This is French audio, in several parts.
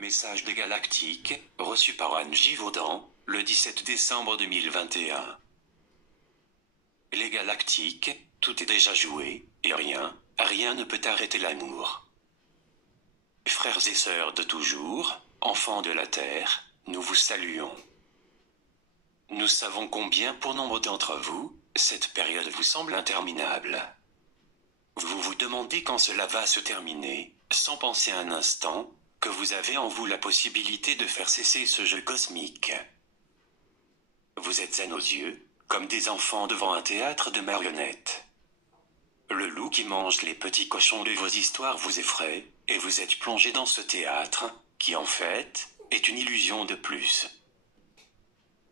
Message des Galactiques, reçu par Anne Givaudan, le 17 décembre 2021. Les Galactiques, tout est déjà joué, et rien ne peut arrêter l'amour. Frères et sœurs de toujours, enfants de la Terre, nous vous saluons. Nous savons combien pour nombre d'entre vous, cette période vous semble interminable. Vous vous demandez quand cela va se terminer, sans penser un instant, que vous avez en vous la possibilité de faire cesser ce jeu cosmique. Vous êtes à nos yeux, comme des enfants devant un théâtre de marionnettes. Le loup qui mange les petits cochons de vos histoires vous effraie, et vous êtes plongé dans ce théâtre, qui en fait, est une illusion de plus.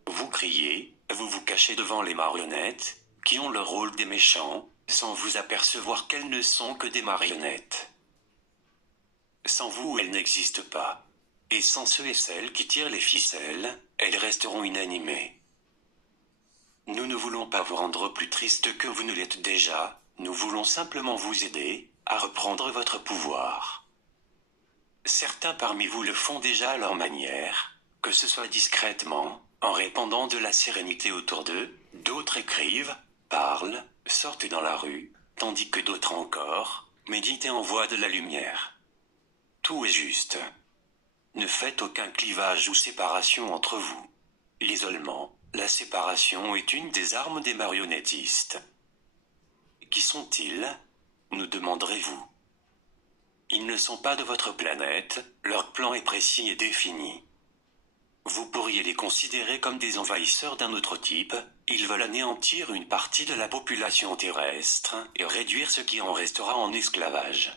Vous criez, vous vous cachez devant les marionnettes, qui ont le rôle des méchants, sans vous apercevoir qu'elles ne sont que des marionnettes. Sans vous, elles n'existent pas. Et sans ceux et celles qui tirent les ficelles, elles resteront inanimées. Nous ne voulons pas vous rendre plus triste que vous ne l'êtes déjà, nous voulons simplement vous aider à reprendre votre pouvoir. Certains parmi vous le font déjà à leur manière, que ce soit discrètement, en répandant de la sérénité autour d'eux, d'autres écrivent, parlent, sortent dans la rue, tandis que d'autres encore, méditent et envoient de la lumière. Tout est juste. Ne faites aucun clivage ou séparation entre vous. L'isolement, la séparation est une des armes des marionnettistes. Qui sont-ils? Nous demanderez-vous. Ils ne sont pas de votre planète, leur plan est précis et défini. Vous pourriez les considérer comme des envahisseurs d'un autre type, ils veulent anéantir une partie de la population terrestre et réduire ce qui en restera en esclavage.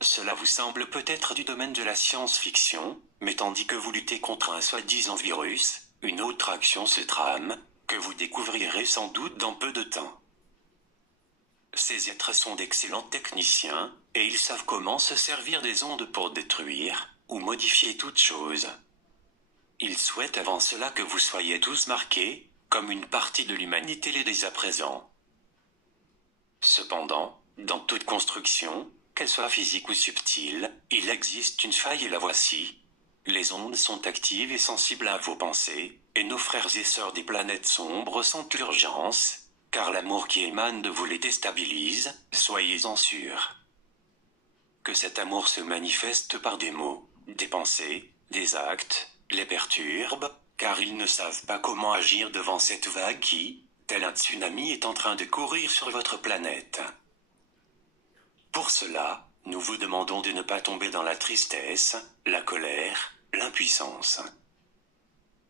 Cela vous semble peut-être du domaine de la science-fiction, mais tandis que vous luttez contre un soi-disant virus, une autre action se trame, que vous découvrirez sans doute dans peu de temps. Ces êtres sont d'excellents techniciens, et ils savent comment se servir des ondes pour détruire, ou modifier toute chose. Ils souhaitent avant cela que vous soyez tous marqués, comme une partie de l'humanité l'est dès à présent. Cependant, dans toute construction, qu'elle soit physique ou subtile, il existe une faille et la voici. Les ondes sont actives et sensibles à vos pensées, et nos frères et sœurs des planètes sombres sentent l'urgence, car l'amour qui émane de vous les déstabilise, soyez-en sûrs. Que cet amour se manifeste par des mots, des pensées, des actes, les perturbe, car ils ne savent pas comment agir devant cette vague qui, tel un tsunami, est en train de courir sur votre planète. Pour cela, nous vous demandons de ne pas tomber dans la tristesse, la colère, l'impuissance.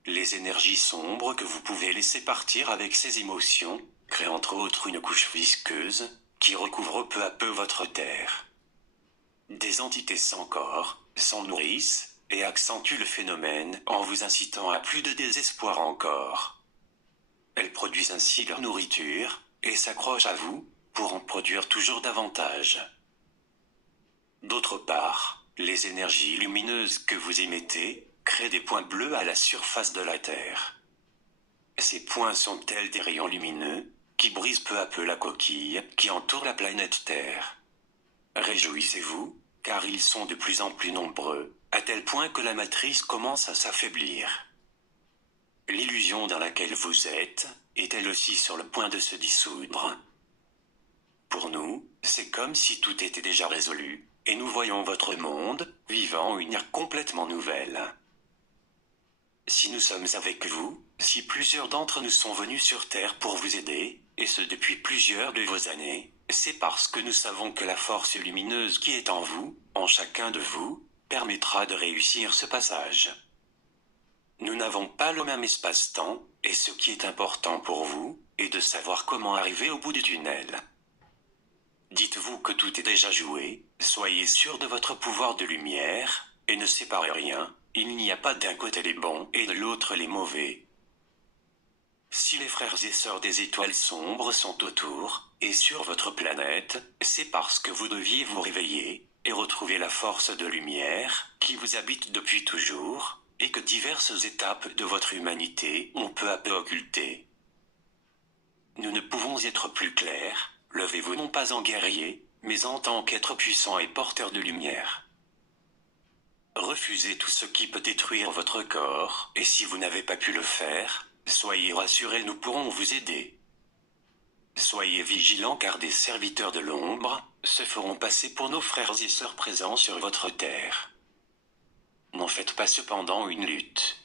Les énergies sombres que vous pouvez laisser partir avec ces émotions, créent entre autres une couche visqueuse, qui recouvre peu à peu votre terre. Des entités sans corps, s'en nourrissent, et accentuent le phénomène en vous incitant à plus de désespoir encore. Elles produisent ainsi leur nourriture, et s'accrochent à vous, pour en produire toujours davantage. D'autre part, les énergies lumineuses que vous émettez créent des points bleus à la surface de la Terre. Ces points sont tels des rayons lumineux, qui brisent peu à peu la coquille qui entoure la planète Terre. Réjouissez-vous, car ils sont de plus en plus nombreux, à tel point que la matrice commence à s'affaiblir. L'illusion dans laquelle vous êtes est elle aussi sur le point de se dissoudre. Pour nous, c'est comme si tout était déjà résolu, et nous voyons votre monde, vivant une ère complètement nouvelle. Si nous sommes avec vous, si plusieurs d'entre nous sont venus sur Terre pour vous aider, et ce depuis plusieurs de vos années, c'est parce que nous savons que la force lumineuse qui est en vous, en chacun de vous, permettra de réussir ce passage. Nous n'avons pas le même espace-temps, et ce qui est important pour vous, est de savoir comment arriver au bout du tunnel. Dites-vous que tout est déjà joué, soyez sûr de votre pouvoir de lumière, et ne séparez rien, il n'y a pas d'un côté les bons et de l'autre les mauvais. Si les frères et sœurs des étoiles sombres sont autour, et sur votre planète, c'est parce que vous deviez vous réveiller, et retrouver la force de lumière, qui vous habite depuis toujours, et que diverses étapes de votre humanité ont peu à peu occulté. Nous ne pouvons être plus clairs, levez-vous non pas en guerrier, mais en tant qu'être puissant et porteur de lumière. refusez tout ce qui peut détruire votre corps, et si vous n'avez pas pu le faire, soyez rassurés, nous pourrons vous aider. Soyez vigilants car des serviteurs de l'ombre se feront passer pour nos frères et sœurs présents sur votre terre. N'en faites pas cependant une lutte.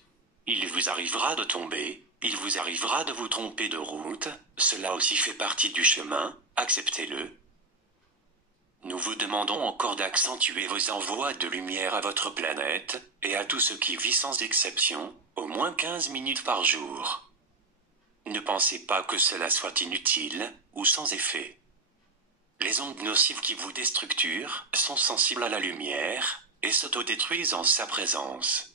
Il vous arrivera de tomber, il vous arrivera de vous tromper de route, cela aussi fait partie du chemin, acceptez-le. Nous vous demandons encore d'accentuer vos envois de lumière à votre planète, et à tout ce qui vit sans exception, au moins 15 minutes par jour. Ne pensez pas que cela soit inutile, ou sans effet. Les ondes nocives qui vous déstructurent sont sensibles à la lumière, et s'autodétruisent en sa présence.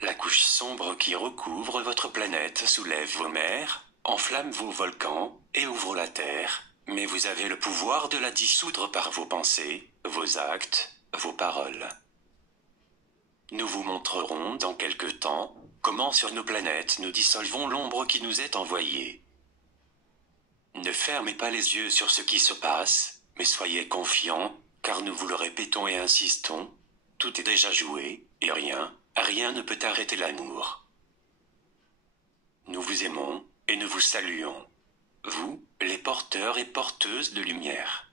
La couche sombre qui recouvre votre planète soulève vos mers, enflamme vos volcans, et ouvre la Terre, mais vous avez le pouvoir de la dissoudre par vos pensées, vos actes, vos paroles. Nous vous montrerons dans quelque temps comment sur nos planètes nous dissolvons l'ombre qui nous est envoyée. Ne fermez pas les yeux sur ce qui se passe, mais soyez confiants, car nous vous le répétons et insistons, tout est déjà joué, et rien ne peut arrêter l'amour. Nous vous aimons, et nous vous saluons. Vous, les porteurs et porteuses de lumière.